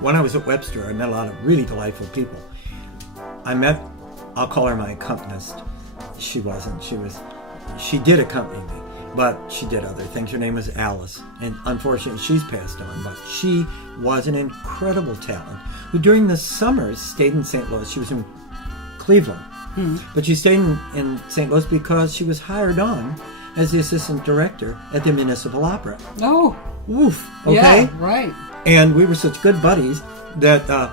when I was at Webster, I met a lot of really delightful people. I'll call her my accompanist. She wasn't. She did accompany me, but she did other things. Her name was Alice, and unfortunately she's passed on, but she was an incredible talent who during the summers stayed in St. Louis. She was in Cleveland, but she stayed in St. Louis because she was hired on as the assistant director at the Municipal Opera. Oh. Oof. Okay? Yeah, right. And we were such good buddies that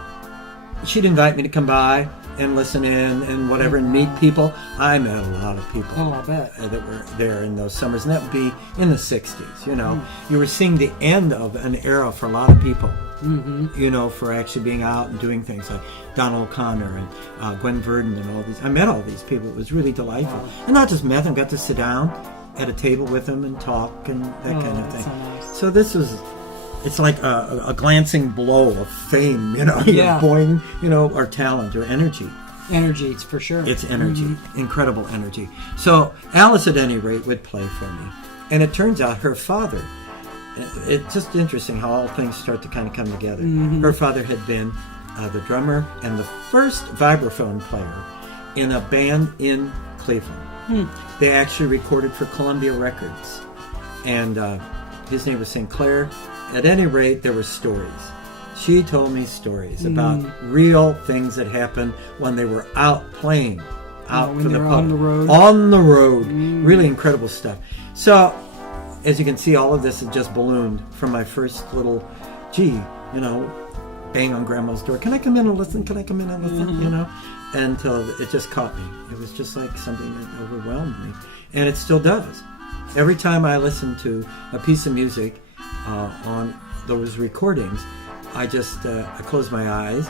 she'd invite me to come by and listen in and whatever and meet people. I met a lot of people Oh, I bet. that were there in those summers, and that would be in the 60s, you know. You were seeing the end of an era for a lot of people, you know, for actually being out and doing things like Donald O'Connor and Gwen Verdon and all these. I met all these people. It was really delightful. And not just met them, got to sit down at a table with them and talk and that kind of thing. So nice. So this was... It's like a glancing blow of fame, you know, Yeah. boing, you know, or talent or energy. Energy, it's for sure. It's energy, incredible energy. So Alice, at any rate, would play for me. And it turns out her father, it's just interesting how all things start to kind of come together. Her father had been the drummer and the first vibraphone player in a band in Cleveland. They actually recorded for Columbia Records. And his name was St. Clair. At any rate, there were stories. She told me stories about real things that happened when they were out playing, out when for they the were pub. on the road. On the road. Really incredible stuff. So, as you can see, all of this has just ballooned from my first little, you know, bang on Grandma's door. Can I come in and listen? Can I come in and listen? You know? Until it just caught me. It was just like something that overwhelmed me. And it still does. Every time I listen to a piece of music on those recordings, I just I close my eyes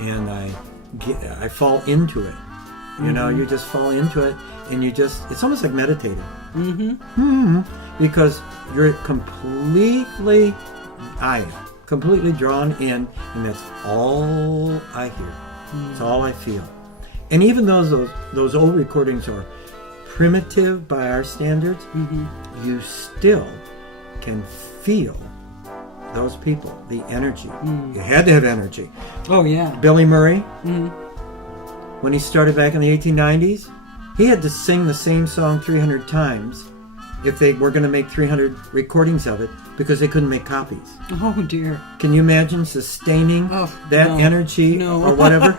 and I fall into it. You know, you just fall into it, and it's almost like meditating. Because you're completely drawn in, and that's all I hear. It's all I feel. And even though those old recordings are primitive by our standards, you still can feel those people, the energy. You had to have energy. Oh, yeah. Billy Murray, when he started back in the 1890s, he had to sing the same song 300 times if they were going to make 300 recordings of it because they couldn't make copies. Oh, dear. Can you imagine sustaining that energy or whatever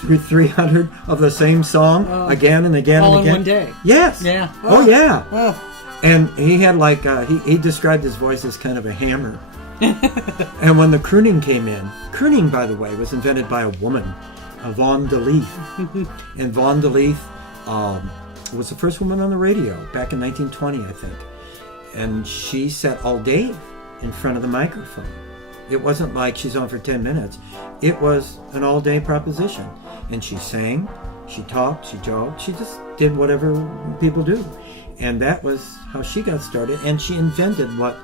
through 300 of the same song again and again all and again? in one day. Yes. Yeah. Oh, yeah. Oh. And he had like, he described his voice as kind of a hammer. And when the crooning came in, crooning, by the way, was invented by a woman, Vaughn DeLeaf. And Vaughn DeLeaf was the first woman on the radio back in 1920, I think. And she sat all day in front of the microphone. It wasn't like she's on for 10 minutes. It was an all-day proposition. And she sang, she talked, she joked, she just did whatever people do. And that was how she got started. And she invented what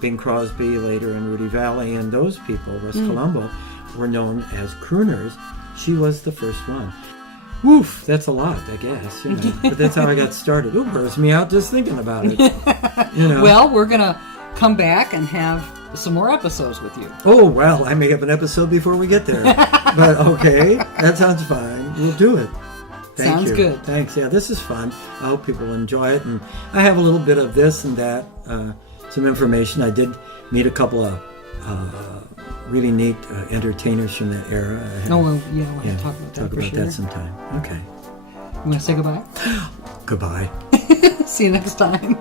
Bing Crosby later and Rudy Valley and those people, Russ Colombo, were known as crooners. She was the first one. Woof, that's a lot, I guess. You know. But that's how I got started. It burns me out just thinking about it. You know. Well, we're going to come back and have some more episodes with you. Oh, well, I may have an episode before we get there. But okay, that sounds fine. We'll do it. Thank Sounds you. good. Thanks. Yeah, this is fun. I hope people enjoy it. And I have a little bit of this and that, some information. I did meet a couple of really neat entertainers from that era. We'll have to talk about that talk for about sure. that sometime. Okay. You want to say goodbye? Goodbye. See you next time.